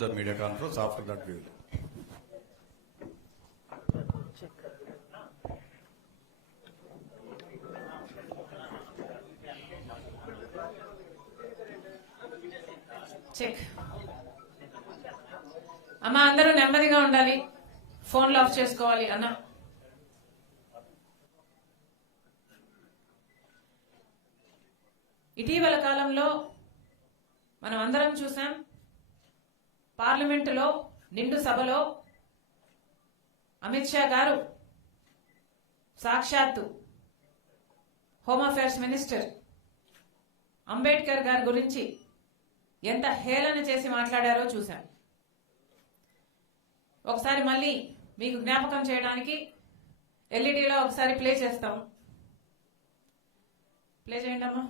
the media conference. After that, we will. Check అమ్మ అందరూ నెమ్మదిగా ఉండాలి ఫోన్లు ఆఫ్ చేసుకోవాలి అన్న ఇటీవల కాలంలో మనం అందరం చూసాం పార్లమెంటులో నిండు సభలో అమిత్ షా గారు సాక్షాత్తు హోమ్ అఫేర్స్ మినిస్టర్ అంబేద్కర్ గారి గురించి ఎంత హేళన చేసి మాట్లాడారో చూశాం ఒకసారి మళ్ళీ మీకు జ్ఞాపకం చేయడానికి ఎల్ఈడిలో ఒకసారి ప్లే చేస్తాం ప్లే చేయండి అమ్మా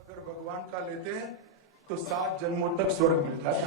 अगर भगवान का लेते हैं तो सात जन्मों तक स्वर्ग मिलता है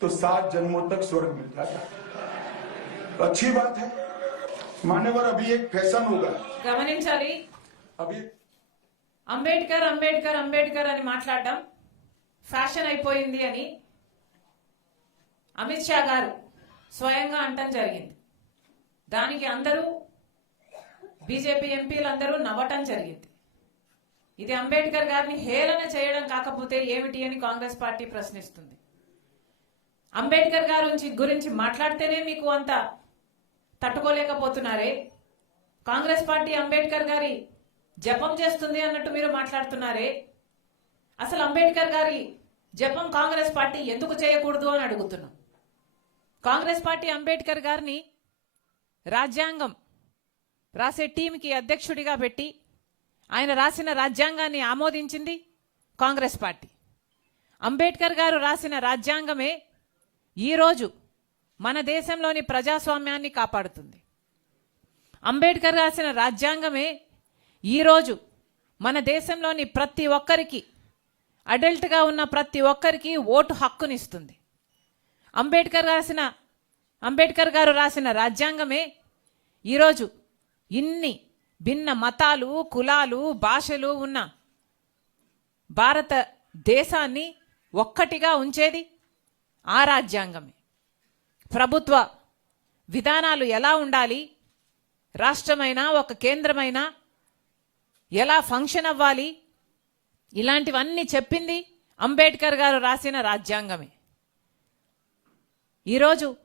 तो सात जन्मों तक स्वर्ग मिलता है तो अच्छी बात है मान्यवर अभी एक फैशन होगा గమనించాలి अभी అంబేద్కర్ అంబేద్కర్ అంబేద్కర్ అని మాట్లాడడం ఫ్యాషన్ అయిపోయింది అని అమిత్ షా గారు స్వయంగా అంటం జరిగింది దానికి అందరూ బీజేపీ ఎంపీలు అందరూ నవ్వటం జరిగింది ఇది అంబేద్కర్ గారిని హేళన చేయడం కాకపోతే ఏమిటి అని కాంగ్రెస్ పార్టీ ప్రశ్నిస్తుంది అంబేద్కర్ గారి గురించి- గురించి మాట్లాడితేనే మీకు అంత తట్టుకోలేకపోతున్నారే? కాంగ్రెస్ పార్టీ అంబేద్కర్ గారి జపం చేస్తుంది అన్నట్టు మీరు మాట్లాడుతున్నారే? అసలు అంబేద్కర్ గారి జపం కాంగ్రెస్ పార్టీ ఎందుకు చేయకూడదు అని అడుగుతున్నాం. కాంగ్రెస్ పార్టీ అంబేద్కర్ గారిని రాజ్యాంగం రాసే టీంకి అధ్యక్షుడిగా పెట్టి ఆయన రాసిన రాజ్యాంగాన్ని ఆమోదించింది కాంగ్రెస్ పార్టీ. అంబేద్కర్ గారు రాసిన రాజ్యాంగమే ఈరోజు మన దేశంలోని ప్రజాస్వామ్యాన్ని కాపాడుతుంది. అంబేద్కర్ రాసిన రాజ్యాంగమే ఈరోజు మన దేశంలోని ప్రతి ఒక్కరికి అడల్ట్గా ఉన్న ప్రతి ఒక్కరికి ఓటు హక్కునిస్తుంది. అంబేద్కర్ రాసిన అంబేద్కర్ గారు రాసిన రాజ్యాంగమే ఈరోజు ఇన్ని భిన్న మతాలు కులాలు భాషలు ఉన్న భారత దేశాన్ని ఒక్కటిగా ఉంచేది. ఆ రాజ్యాంగమే. ప్రభుత్వ విధానాలు ఎలా ఉండాలి? రాష్ట్రమైనా ఒక కేంద్రమైనా ఎలా ఫంక్షన్ అవ్వాలి? ఇలాంటివన్నీ చెప్పింది అంబేద్కర్ గారు రాసిన రాజ్యాంగమే. ఈరోజు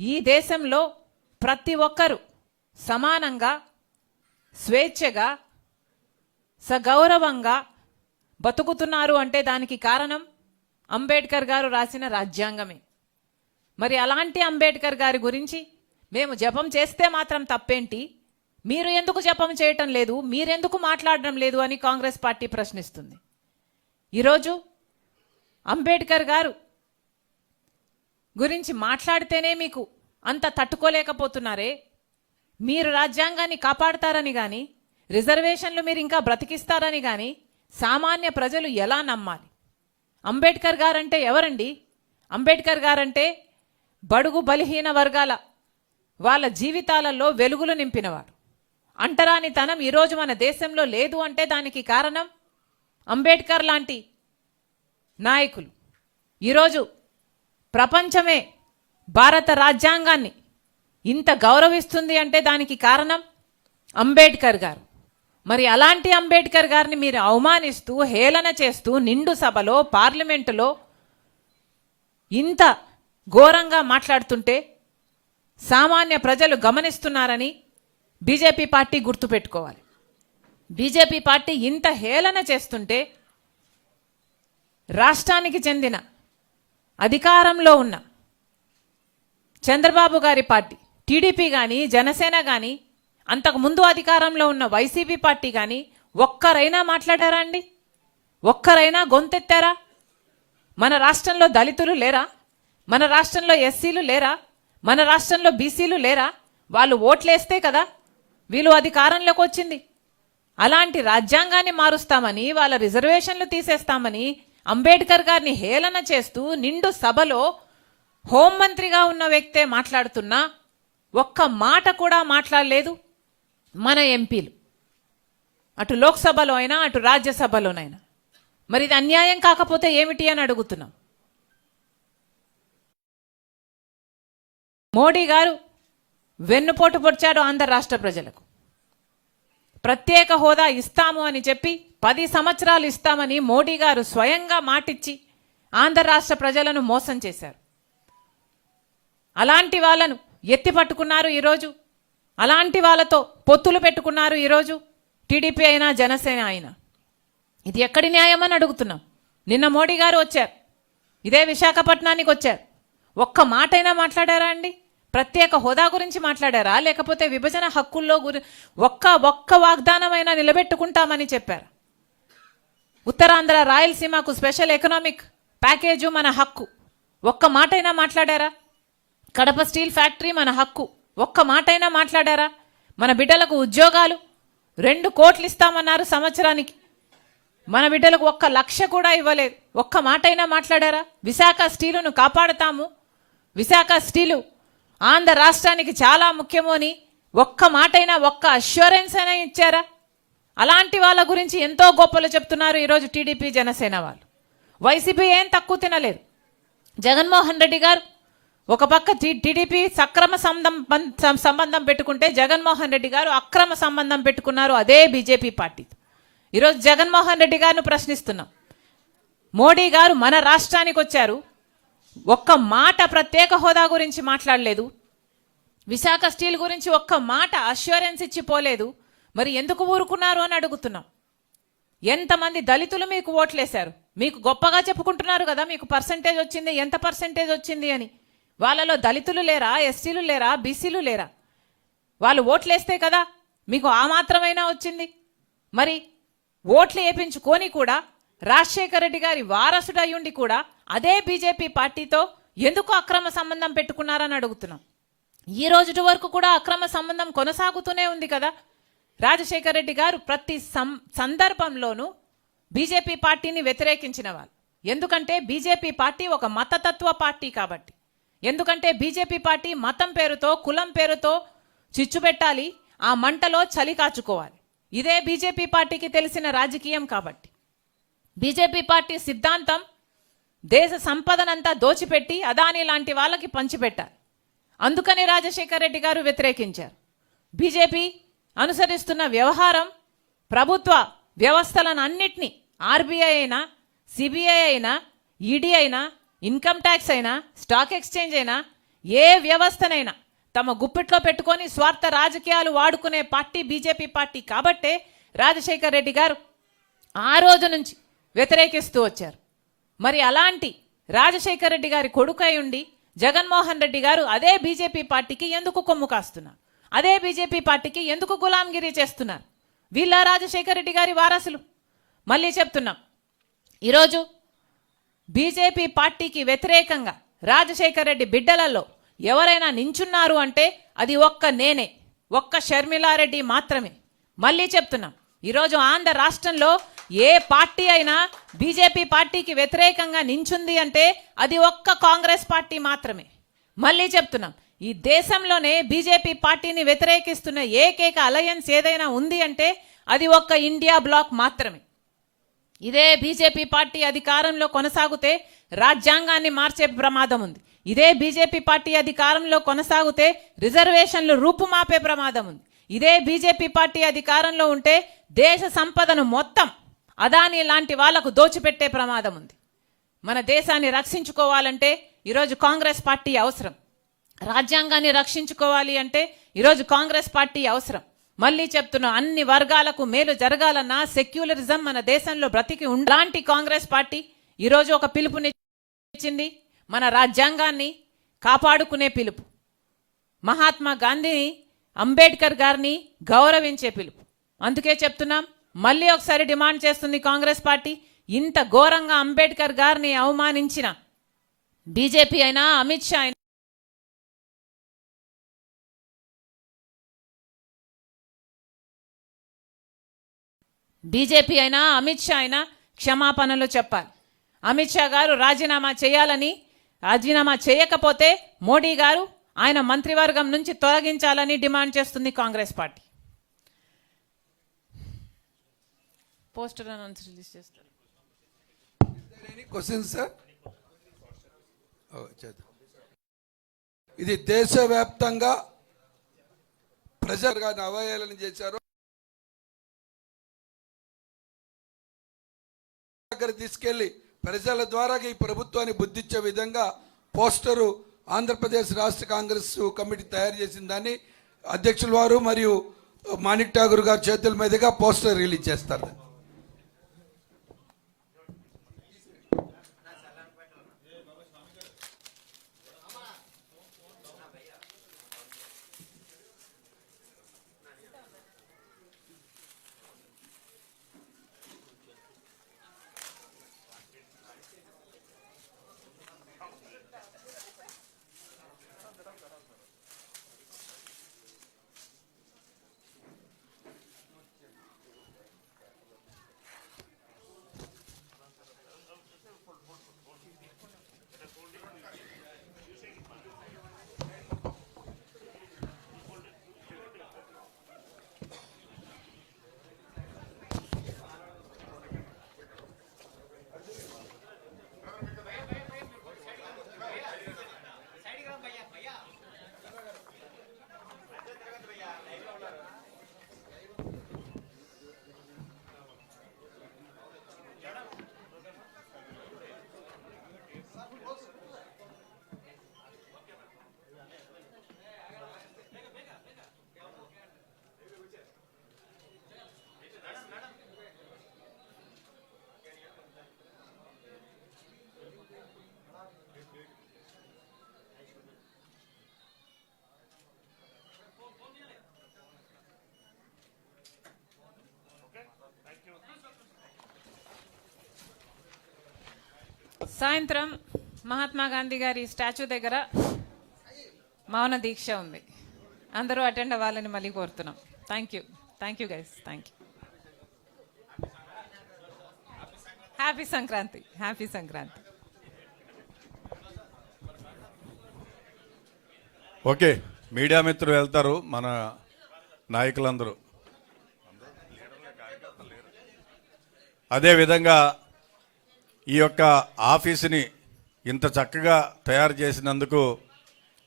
ఈ దేశంలో ప్రతి ఒక్కరూ సమానంగా స్వేచ్ఛగా సగౌరవంగా బతుకుతున్నారు అంటే దానికి కారణం అంబేద్కర్ గారు రాసిన రాజ్యాంగమే. మరి అలాంటి అంబేద్కర్ గారి గురించి మేము జపం చేస్తే మాత్రం తప్పేంటి? మీరు ఎందుకు జపం చేయటం లేదు? మీరెందుకు మాట్లాడడం లేదు అని కాంగ్రెస్ పార్టీ ప్రశ్నిస్తుంది. ఈరోజు అంబేద్కర్ గారు గురించి మాట్లాడితేనే మీకు అంత తట్టుకోలేకపోతున్నారే. మీరు రాజ్యాంగాన్ని కాపాడతారని కానీ రిజర్వేషన్లు మీరు ఇంకా బ్రతికిస్తారని కానీ సామాన్య ప్రజలు ఎలా నమ్మాలి? అంబేద్కర్ గారంటే ఎవరండి? అంబేద్కర్ గారంటే బడుగు బలహీన వర్గాల వాళ్ళ జీవితాలలో వెలుగులు నింపినవాడు అంటరానితనం ఈరోజు మన దేశంలో లేదు అంటే దానికి కారణం అంబేద్కర్ లాంటి నాయకులు. ఈరోజు ప్రపంచమే భారత రాజ్యాంగాన్ని ఇంత గౌరవిస్తుంది అంటే దానికి కారణం అంబేద్కర్ గారు. మరి అలాంటి అంబేద్కర్ గారిని మీరు అవమానిస్తూ హేళన చేస్తూ నిండు సభలో పార్లమెంటులో ఇంత ఘోరంగా మాట్లాడుతుంటే సామాన్య ప్రజలు గమనిస్తున్నారని బీజేపీ పార్టీ గుర్తుపెట్టుకోవాలి. బీజేపీ పార్టీ ఇంత హేళన చేస్తుంటే రాష్ట్రానికి చెందిన అధికారంలో ఉన్న చంద్రబాబు గారి పార్టీ టీడీపీ కానీ జనసేన కానీ అంతకు ముందు అధికారంలో ఉన్న వైసీపీ పార్టీ కానీ ఒక్కరైనా మాట్లాడారా అండి? ఒక్కరైనా గొంతెత్తారా? మన రాష్ట్రంలో దళితులు లేరా? మన రాష్ట్రంలో ఎస్సీలు లేరా? మన రాష్ట్రంలో బీసీలు లేరా? వాళ్ళు ఓట్లేస్తే కదా వీళ్ళు అధికారంలోకి వచ్చింది. అలాంటి రాజ్యాంగాన్ని మారుస్తామని వాళ్ళ రిజర్వేషన్లు తీసేస్తామని అంబేద్కర్ గారిని హేళన చేస్తూ నిండు సభలో హోంమంత్రిగా ఉన్న వ్యక్తే మాట్లాడుతున్నా ఒక్క మాట కూడా మాట్లాడలేదు. మన ఎంపీలు. అటు లోక్సభలో అయినా అటు రాజ్యసభలోనైనా. మరి ఇది అన్యాయం కాకపోతే ఏమిటి అని అడుగుతున్నాం. మోడీ గారు వెన్నుపోటు పొడిచాడు ఆంధ్ర రాష్ట్ర ప్రజలకు. ప్రత్యేక హోదా ఇస్తాము అని చెప్పి పది సంవత్సరాలు ఇస్తామని మోడీ గారు స్వయంగా మాటిచ్చి ఆంధ్ర రాష్ట్ర ప్రజలను మోసం చేశారు. అలాంటి వాళ్ళను ఎత్తి పట్టుకున్నారు ఈరోజు అలాంటి వాళ్ళతో పొత్తులు పెట్టుకున్నారు ఈరోజు టీడీపీ అయినా జనసేన అయినా. ఇది ఎక్కడి న్యాయం అని అడుగుతున్నాం. నిన్న మోడీ గారు వచ్చారు. ఇదే విశాఖపట్నానికి వచ్చారు. ఒక్క మాటైనా మాట్లాడారా అండి? ప్రత్యేక హోదా గురించి మాట్లాడారా? లేకపోతే విభజన హక్కుల్లో గురి ఒక్క ఒక్క వాగ్దానమైనా నిలబెట్టుకుంటామని చెప్పారు? ఉత్తరాంధ్ర రాయలసీమకు స్పెషల్ ఎకనామిక్ ప్యాకేజు మన హక్కు. ఒక్క మాటైనా మాట్లాడారా? కడప స్టీల్ ఫ్యాక్టరీ మన హక్కు. ఒక్క మాటైనా మాట్లాడారా? మన బిడ్డలకు ఉద్యోగాలు రెండు కోట్లు ఇస్తామన్నారు సంవత్సరానికి. మన బిడ్డలకు ఒక్క లక్ష కూడా ఇవ్వలేదు. ఒక్క మాటైనా మాట్లాడారా? విశాఖ స్టీలును కాపాడుతాము. విశాఖ స్టీలు ఆంధ్ర రాష్ట్రానికి చాలా ముఖ్యము అని ఒక్క మాటైనా ఒక్క అష్యూరెన్స్ అయినా ఇచ్చారా? అలాంటి వాళ్ళ గురించి ఎంతో గొప్పలు చెప్తున్నారు ఈరోజు టీడీపీ జనసేన వాళ్ళు. వైసీపీ ఏం తక్కువ తినలేదు. జగన్మోహన్ రెడ్డి గారు ఒక పక్క టీడీపీ సక్రమ సంబంధం సంబంధం పెట్టుకుంటే జగన్మోహన్ రెడ్డి గారు అక్రమ సంబంధం పెట్టుకున్నారు అదే బీజేపీ పార్టీ. ఈరోజు జగన్మోహన్ రెడ్డి గారిని ప్రశ్నిస్తున్నాం. మోడీ గారు మన రాష్ట్రానికి వచ్చారు. ఒక్క మాట ప్రత్యేక హోదా గురించి మాట్లాడలేదు. విశాఖ స్టీల్ గురించి ఒక్క మాట అష్యూరెన్స్ ఇచ్చి పోలేదు. మరి ఎందుకు ఊరుకున్నారు అని అడుగుతున్నాం. ఎంతమంది దళితులు మీకు ఓట్లేశారు? మీకు గొప్పగా చెప్పుకుంటున్నారు కదా మీకు పర్సంటేజ్ వచ్చింది ఎంత పర్సంటేజ్ వచ్చింది అని. వాళ్ళలో దళితులు లేరా ఎస్సీలు లేరా బీసీలు లేరా? వాళ్ళు ఓట్లేస్తే కదా మీకు ఆ మాత్రమైనా వచ్చింది? మరి ఓట్లు వేపించుకొని కూడా రాజశేఖర రెడ్డి గారి వారసుడు అయ్యుండి కూడా అదే బీజేపీ పార్టీతో ఎందుకు అక్రమ సంబంధం పెట్టుకున్నారని అడుగుతున్నాం. ఈ రోజుటి వరకు కూడా అక్రమ సంబంధం కొనసాగుతూనే ఉంది కదా? రాజశేఖర రెడ్డి గారు ప్రతి సం సందర్భంలోనూ బీజేపీ పార్టీని వ్యతిరేకించిన వాళ్ళు. ఎందుకంటే బీజేపీ పార్టీ ఒక మతతత్వ పార్టీ కాబట్టి. ఎందుకంటే బీజేపీ పార్టీ మతం పేరుతో కులం పేరుతో చిచ్చు పెట్టాలి ఆ మంటలో చలి కాచుకోవాలి. ఇదే బీజేపీ పార్టీకి తెలిసిన రాజకీయం కాబట్టి. బీజేపీ పార్టీ సిద్ధాంతం దేశ సంపదనంతా దోచిపెట్టి అదాని లాంటి వాళ్ళకి పంచిపెట్టాలి. అందుకని రాజశేఖర్ రెడ్డి గారు వ్యతిరేకించారు. బీజేపీ అనుసరిస్తున్న వ్యవహారం ప్రభుత్వ వ్యవస్థలను అన్నిటినీ ఆర్బీఐ అయినా సిబిఐ అయినా ఈడీ అయినా ఇన్కమ్ ట్యాక్స్ అయినా స్టాక్ ఎక్స్చేంజ్ అయినా ఏ వ్యవస్థనైనా తమ గుప్పిట్లో పెట్టుకొని స్వార్థ రాజకీయాలు వాడుకునే పార్టీ బీజేపీ పార్టీ కాబట్టే రాజశేఖర్ రెడ్డి గారు ఆ రోజు నుంచి వ్యతిరేకిస్తూ వచ్చారు. మరి అలాంటి రాజశేఖర్ రెడ్డి గారి కొడుకై ఉండి జగన్మోహన్ రెడ్డి గారు అదే బీజేపీ పార్టీకి ఎందుకు కొమ్ము కాస్తున్నారు? అదే బీజేపీ పార్టీకి ఎందుకు గులాంగిరి చేస్తున్నారు? వీళ్ళ రాజశేఖర్ రెడ్డి గారి వారసులు. మళ్ళీ చెప్తున్నాం. ఈరోజు బీజేపీ పార్టీకి వ్యతిరేకంగా రాజశేఖర్ రెడ్డి బిడ్డలలో ఎవరైనా నించున్నారు అంటే అది ఒక్క నేనే ఒక్క షర్మిలారెడ్డి మాత్రమే. మళ్ళీ చెప్తున్నాం ఈరోజు ఆంధ్ర రాష్ట్రంలో ఏ పార్టీ అయినా బీజేపీ పార్టీకి వ్యతిరేకంగా నించుంది అంటే అది ఒక్క కాంగ్రెస్ పార్టీ మాత్రమే. మళ్ళీ చెప్తున్నాం ఈ దేశంలోనే బీజేపీ పార్టీని వ్యతిరేకిస్తున్న ఏకైక అలయన్స్ ఏదైనా ఉంది అంటే అది ఒక్క ఇండియా బ్లాక్ మాత్రమే. ఇదే బీజేపీ పార్టీ అధికారంలో కొనసాగితే రాజ్యాంగాన్ని మార్చే ప్రమాదం ఉంది. ఇదే బీజేపీ పార్టీ అధికారంలో కొనసాగితే రిజర్వేషన్లు రూపుమాపే ప్రమాదం ఉంది. ఇదే బీజేపీ పార్టీ అధికారంలో ఉంటే దేశ సంపదను మొత్తం అదాని లాంటి వాళ్ళకు దోచిపెట్టే ప్రమాదం ఉంది. మన దేశాన్ని రక్షించుకోవాలంటే ఈరోజు కాంగ్రెస్ పార్టీ అవసరం. రాజ్యాంగాన్ని రక్షించుకోవాలి అంటే ఈరోజు కాంగ్రెస్ పార్టీ అవసరం. మళ్ళీ చెప్తున్నా అన్ని వర్గాలకు మేలు జరగాలన్నా సెక్యులరిజం మన దేశంలో బ్రతికి ఉండాలంటి కాంగ్రెస్ పార్టీ ఈరోజు ఒక పిలుపునిచ్చింది మన రాజ్యాంగాన్ని కాపాడుకునే పిలుపు. మహాత్మా గాంధీని అంబేద్కర్ గారిని గౌరవించే పిలుపు. అందుకే చెప్తున్నాం మళ్ళీ ఒకసారి డిమాండ్ చేస్తుంది కాంగ్రెస్ పార్టీ ఇంత ఘోరంగా అంబేద్కర్ గారిని అవమానించిన బీజేపీ అయినా అమిత్ షా బీజేపీ అయినా అమిత్ షా అయినా క్షమాపణలు చెప్పాలి. అమిత్ షా గారు రాజీనామా చేయాలని రాజీనామా చేయకపోతే మోడీ గారు ఆయన మంత్రివర్గం నుంచి తొలగించాలని డిమాండ్ చేస్తుంది Congress party. Poster announce release చేస్తారు. క్వశ్చన్స్ సార్ ఇది దేశవ్యాప్తంగా ప్రజలుగా అవహేళన చేశారు. దగ్గర తీసుకెళ్ళి ప్రజల ద్వారా ఈ ప్రభుత్వాన్ని బుద్ధిచ్చే విధంగా పోస్టరు ఆంధ్రప్రదేశ్ రాష్ట్ర కాంగ్రెస్ కమిటీ తయారు చేసిన దాన్ని అధ్యక్షుల వారు మరియు మాణిక్ ఠాగూర్ గారి చేతుల మీదుగా పోస్టర్ రిలీజ్ చేస్తారు. సాయంత్రం మహాత్మా గాంధీ గారి స్టాచ్యూ దగ్గర మౌన దీక్ష ఉంది. అందరూ అటెండ్ అవ్వాలని మళ్ళీ కోరుతున్నాం. Thank you thank you guys thank you happy Sankranti happy Sankranti okay media మిత్రులు వెళ్తారు మన నాయకులందరూ. అదేవిధంగా ఈ యొక్క ఆఫీసుని ఇంత చక్కగా తయారు చేసినందుకు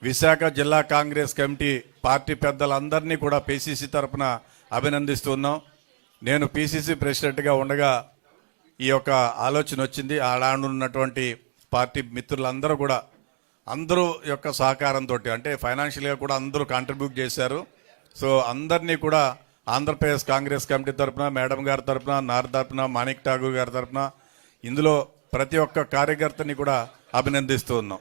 విశాఖ జిల్లా కాంగ్రెస్ కమిటీ పార్టీ పెద్దలందరినీ కూడా పిసిసి తరఫున అభినందిస్తున్నాం. నేను పిసిసి ప్రెసిడెంట్గా ఉండగా ఈ యొక్క ఆలోచన వచ్చింది. ఆడానున్నటువంటి పార్టీ మిత్రులందరూ కూడా అందరూ యొక్క సహకారంతో అంటే ఫైనాన్షియల్గా కూడా అందరూ కాంట్రిబ్యూట్ చేశారు. సో అందరినీ కూడా ఆంధ్రప్రదేశ్ కాంగ్రెస్ కమిటీ తరపున మేడం గారి తరపున నార్ తరపున మాణిక్ ఠాగూర్ గారి తరపున ఇందులో ప్రతి ఒక్క కార్యకర్తని కూడా అభినందిస్తూ ఉన్నాం.